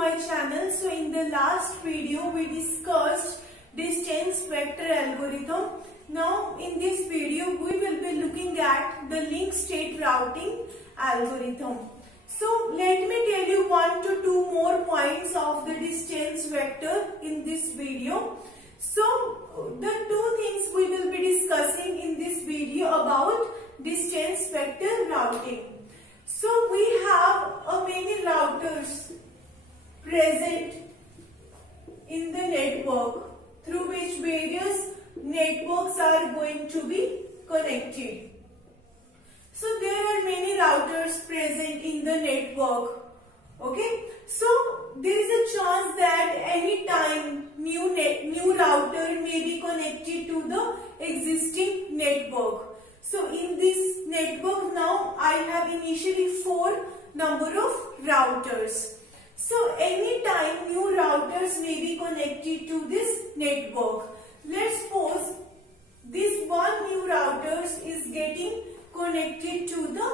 my channel. So in the last video we discussed distance vector algorithm. Now in this video we will be looking at the link state routing algorithm. So let me tell you 1 to 2 more points of the distance vector in this video. So the two things we will be discussing in this video about distance vector routing. So we have many routers present in the network through which various networks are going to be connected. So there are many routers present in the network. Okay, so there is a chance that any time new router may be connected to the existing network. So in this network now I have initially 4 number of routers. So any time new routers may be connected to this network. Let's suppose this one new routers is getting connected to the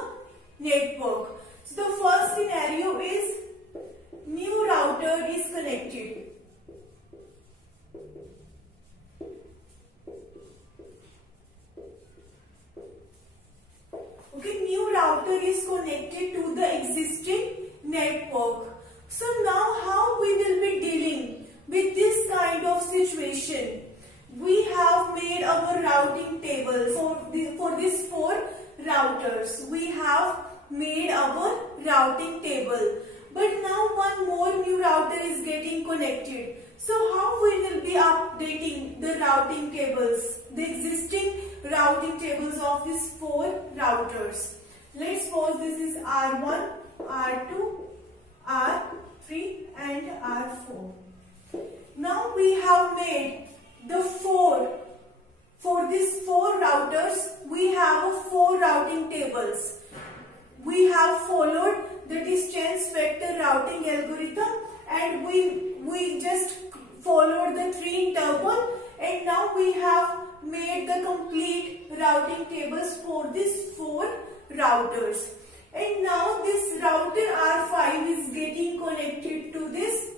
network. So the first scenario is new router is connected. Okay, new router is connected to the existing network. So now how we will be dealing with this kind of situation? We have made our routing table for these 4 routers. We have made our routing table. But now one more new router is getting connected. So how we will be updating the routing tables, the existing routing tables of these 4 routers. Let's suppose this is R1, R2, R3 and R4. Now we have made the for these 4 routers we have 4 routing tables. We have followed the distance vector routing algorithm and we just followed the tree interval, and now we have made the complete routing tables for these 4 routers. And now this router R5 is getting connected to this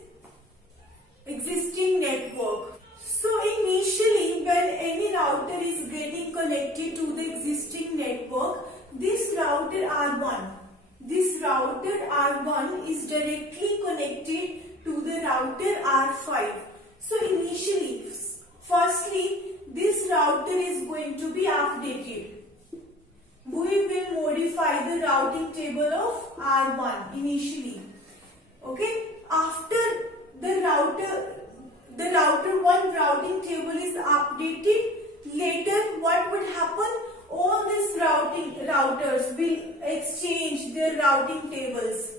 existing network. So initially when any router is getting connected to the existing network, this router R1 is directly connected to the router R5. So initially, firstly, this router is going to be updated. We will modify the routing table of R1 initially. Okay, after the router 1 routing table is updated, later what would happen? All these routers will exchange their routing tables.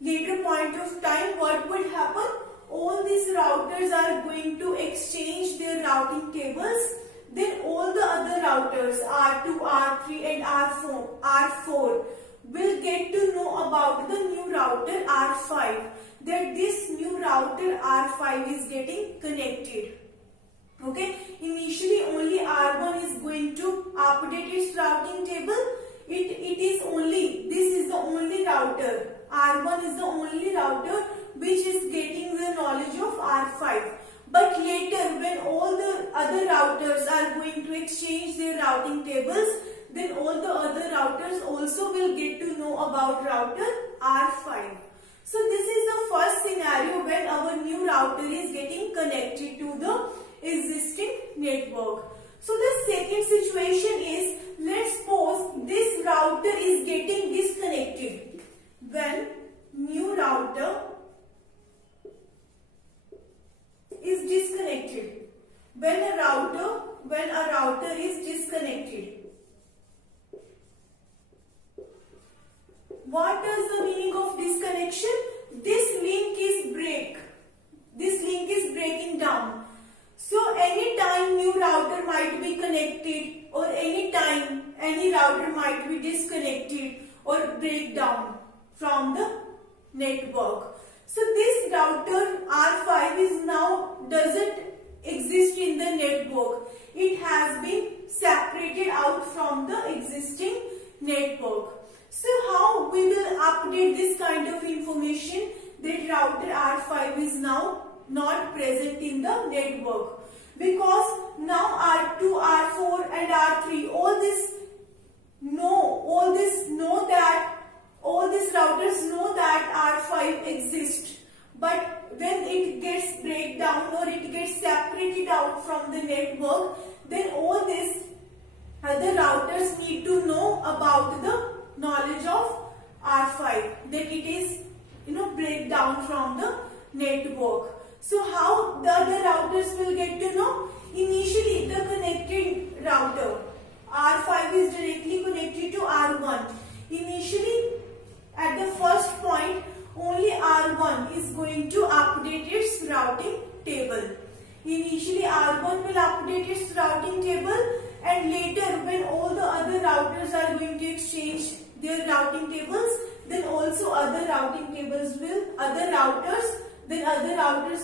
Later point of time, what would happen? All these routers are going to exchange their routing tables. Then all the other routers R2, R3 and R4 will get to know about the new router R5, that this new router R5 is getting connected. Okay, initially only R1 is going to update its routing table. This is the only router. R1 is the only router which is getting the knowledge of R5. But later when all the other routers are going to exchange their routing tables, then all the other routers also will get to know about router R5. So this is the first scenario when our new router is getting connected to the existing network. So the second situation is, let's suppose this router is getting disconnected. When new router is disconnected, when a router is disconnected, what is the meaning of disconnection? This link is breaking down. So any time new router might be connected, or any time any router might be disconnected or break down from the network. So this router R5 is now doesn't exist in the network. It has been separated out from the existing network. So how we will update this kind of information? that router R5 is now not present in the network, because now R2, R4 and R3, all these routers know that R5 exists, but when it gets breakdown or it gets separated out from the network, then all these other routers need to know about the knowledge of R5, then it is breakdown from the network. So how the other routers will get to know? Initially the connected router R5 is directly connected to R1. Initially at the first point only R1 is going to update its routing table. Initially R1 will update its routing table, and later when all the other routers are going to exchange their routing tables, then also other routers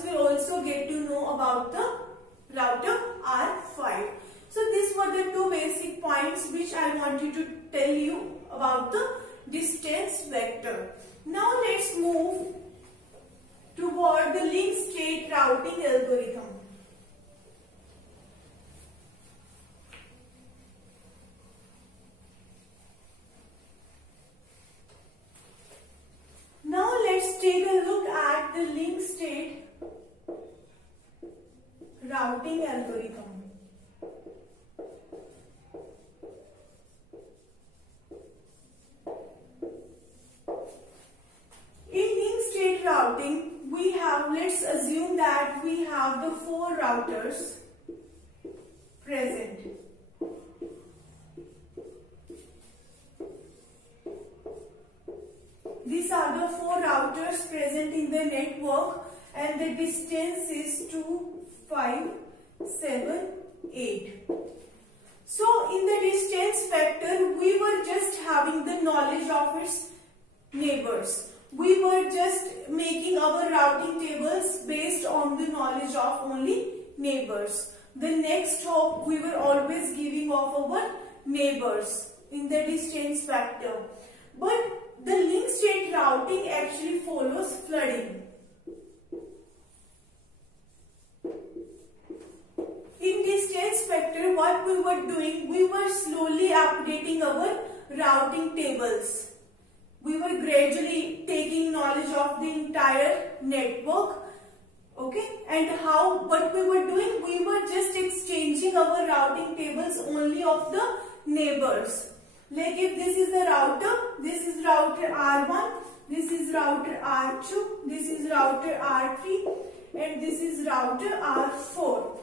will also get to know about the router R5. So these were the two basic points which I wanted to tell you about the distance vector. Now let's move toward the link state routing algorithm. Now let's take a look at the link state routing algorithm. In link state routing, let's assume that we have the 4 routers present. These are the 4 routers present in the network, and the distance is 2, 5, 7, 8. So in the distance vector, we were just having the knowledge of its neighbors. We were just making our routing tables based on the knowledge of only neighbors. The next hop we were always giving of our neighbors in the distance vector. But the link state routing actually follows flooding. In distance vector, what we were doing, we were slowly updating our routing tables. We were gradually taking knowledge of the entire network. Okay, and what we were doing, we were just exchanging our routing tables only of the neighbors. Like if this is the router, this is router R1, this is router R2, this is router R3, and this is router R4.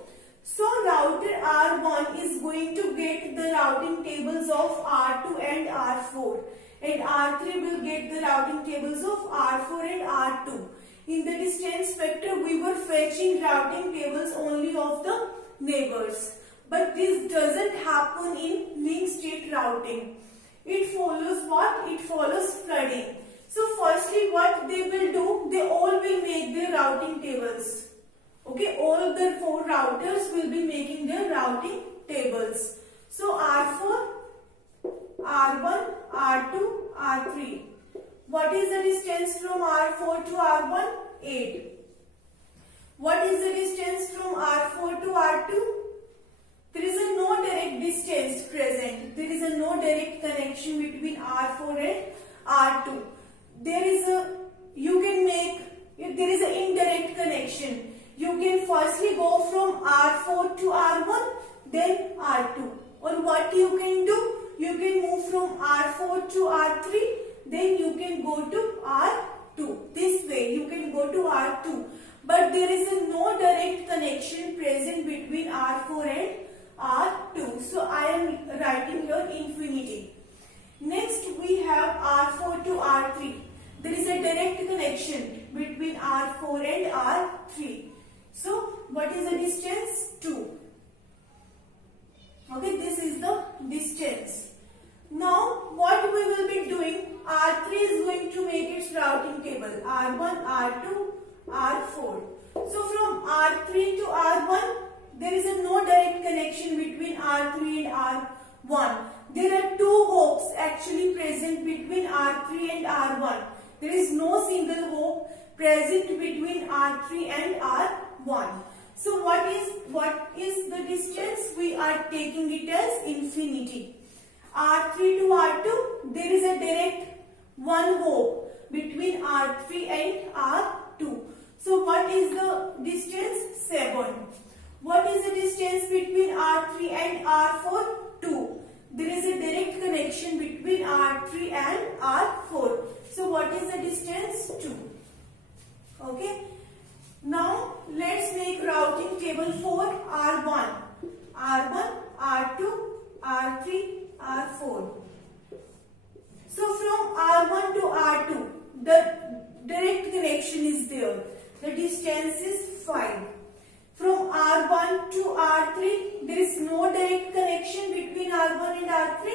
So router R1 is going to get the routing tables of R2 and R4, and R3 will get the routing tables of R4 and R2. In the distance vector, we were fetching routing tables only of the neighbors. But this doesn't happen in link state routing. It follows what? It follows flooding. So firstly, what they will do, they all will make their routing tables. Okay, all the 4 routers will be making their routing tables. So R4, R1, R2, R3. What is the distance from R4 to R1? 8. What is the distance from R4 to R2? There is a no direct distance present. There is a no direct connection between R4 and R2. There is an indirect connection. You can firstly go from R4 to R1, then R2. Or what you can do, you can move from R4 to R3, then you can go to R2. This way you can go to R2. But there is a no direct connection present between R4 and R2. So I am writing here infinity. Next we have R4 to R3. There is a direct connection between R4 and R3. So what is the distance? 2. Okay, this is the distance. Now what we will be doing, R3 is going to make its routing table. R1, R2, R4. So from R3 to R1, there is a no direct connection between R3 and R1. There are 2 hops actually present between R3 and R1. There is no single hop present between R3 and R1. So what is the distance? We are taking it as infinity. R3 to R2, there is a direct one hop between R3 and R2. So what is the distance? 7. What is the distance between R3 and R4? 2. There is a direct connection between R3 and R4. So what is the distance? 2. Okay. Now let's make routing table for R1. R1, R2, R3, R4. So from R1 to R2, the direct connection is there. The distance is 5. From R1 to R3, there is no direct connection between R1 and R3.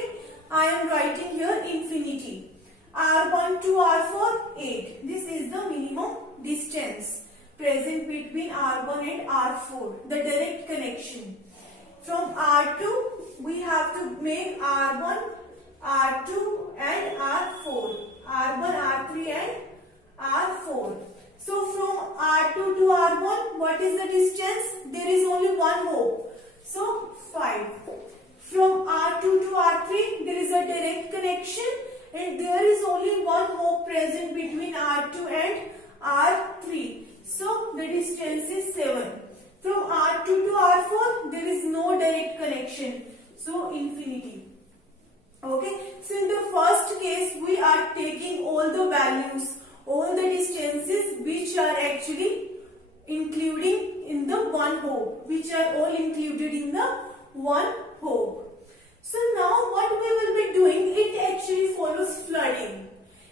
I am writing here infinity. R1 to R4, 8. This is the minimum distance present between R1 and R4, the direct connection. From R2, we have to make R1, R2 and R4. R1, R3 and R4. So from R2 to R1, what is the distance? There is only one hop. So 5. From R2 to R3, there is a direct connection and there is only one hop present between R2 and R3. So the distance is 7. From R2 to R4, there is no direct connection. So infinity. Okay. So in the first case, we are taking all the values, all the distances which are actually including in the one hop, which are all included in the one hop. So now what we will be doing, it actually follows flooding.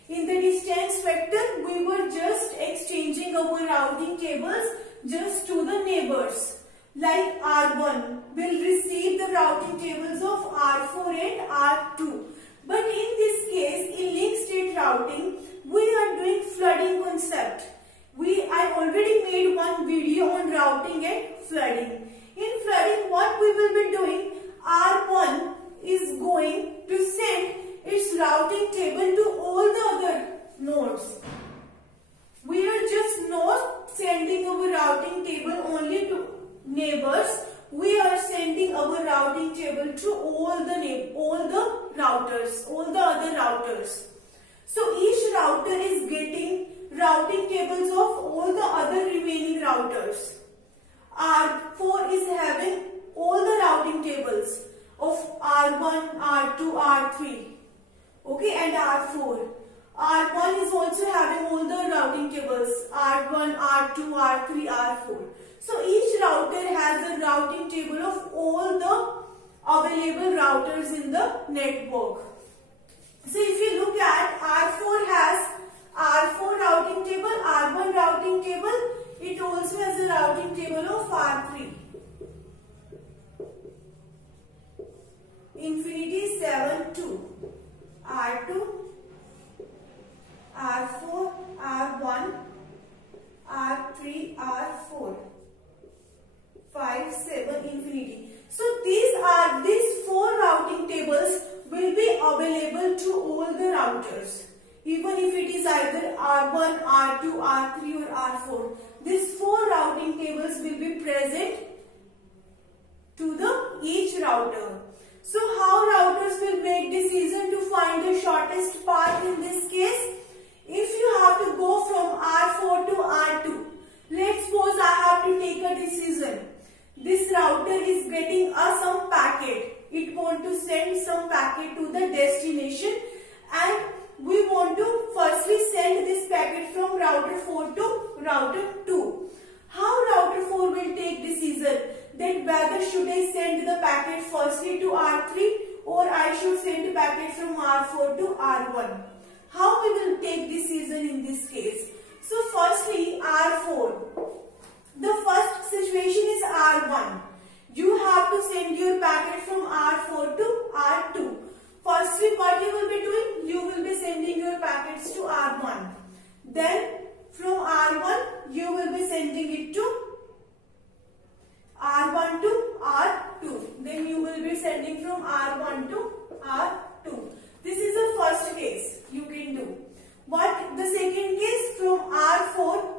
In the distance vector, we were just exchanging our routing tables just to the neighbors. Like R1 will receive the routing tables of R4 and R2. But in this case, in link state routing, we are doing flooding concept. I already made one video on routing and flooding. In flooding, what we will be doing, R1 is going to send its routing table to all the other nodes. We are just not sending our routing table only to neighbors. We are sending our routing table to all the routers, all the other routers. So each router is getting routing tables of all the other remaining routers. R4 is having all the routing tables of R1, R2, R3. Okay, and R4. R1 is also having all the routing tables R1, R2, R3, R4. So each router has a routing table of all the available routers in the network. So if you look at R4 has R4 routing table, R1 routing table, it also has a routing table of R3. Infinity 7, 2. R2, R4, R1, R3, R4. 5, 7, infinity. So these 4 routing tables will be available to all the routers. Even if it is either R1, R2, R3 or R4. These 4 routing tables will be present to each router. So how routers will make decision to find the shortest path in this case? If you have to go from R4 to R2, let's suppose I have to take a decision. This router is getting some packet. It want to send some packet to the destination and we want to firstly send this packet from router 4 to router 2. How router 4 will take decision that whether should I send the packet firstly to R3 or I should send the packet from R4 to R1. How we will take decision in this case? So firstly R4. The first situation is R1. You have to send your packet from R4 to R2. Firstly, what you will be doing? You will be sending your packets to R1. Then from R1, you will be sending it to R1 to R2. Then you will be sending from R1 to R2. This is the first case you can do. What the second case, from R4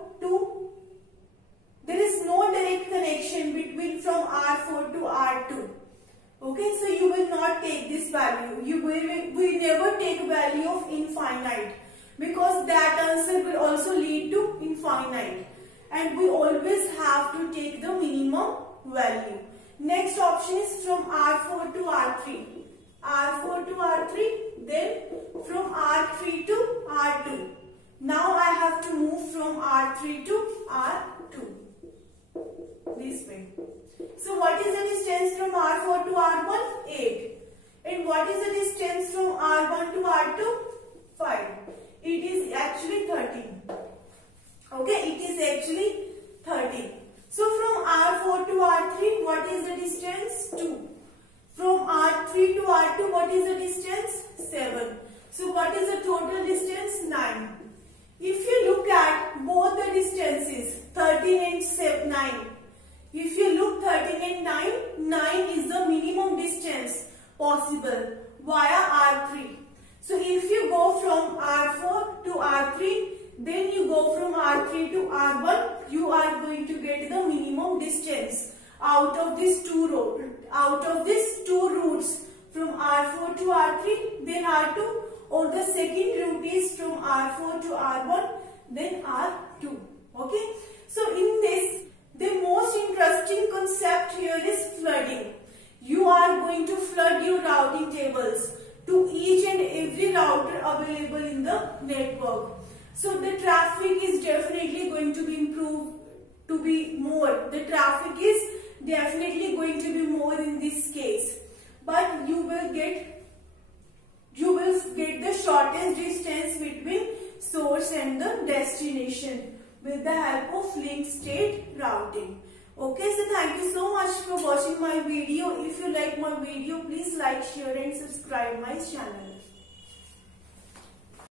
infinite, because that answer will also lead to infinite, and we always have to take the minimum value. Next option is from R4 to R3. R4 to R3, then from R3 to R2. Now I have to move from R3 to R2. This way. So what is the distance from R4 to R1? 8. And what is the distance from R1 to R2? 5. It is actually 13. Okay, it is actually 13. So from R4 to R3, what is the distance? 2. From R3 to R2, what is the distance? 7. So what is the total distance? 9. If you look at both the distances, 13 and 9. If you look 13 and 9, 9 is the minimum distance possible via R3. So if you go from R4 to R3, then you go from R3 to R1, you are going to get the minimum distance out of these two routes from R4 to R3, then R2, or the second route is from R4 to R1, then R2. Okay. So in this, the most interesting concept here is flooding. You are going to flood your routing tables to each and every router available in the network. So the traffic is definitely going to be improved to be more. The traffic is definitely going to be more in this case. But you will get the shortest distance between source and the destination with the help of link state routing. Okay, so thank you so much for watching my video. If you like my video, please like, share and subscribe my channel.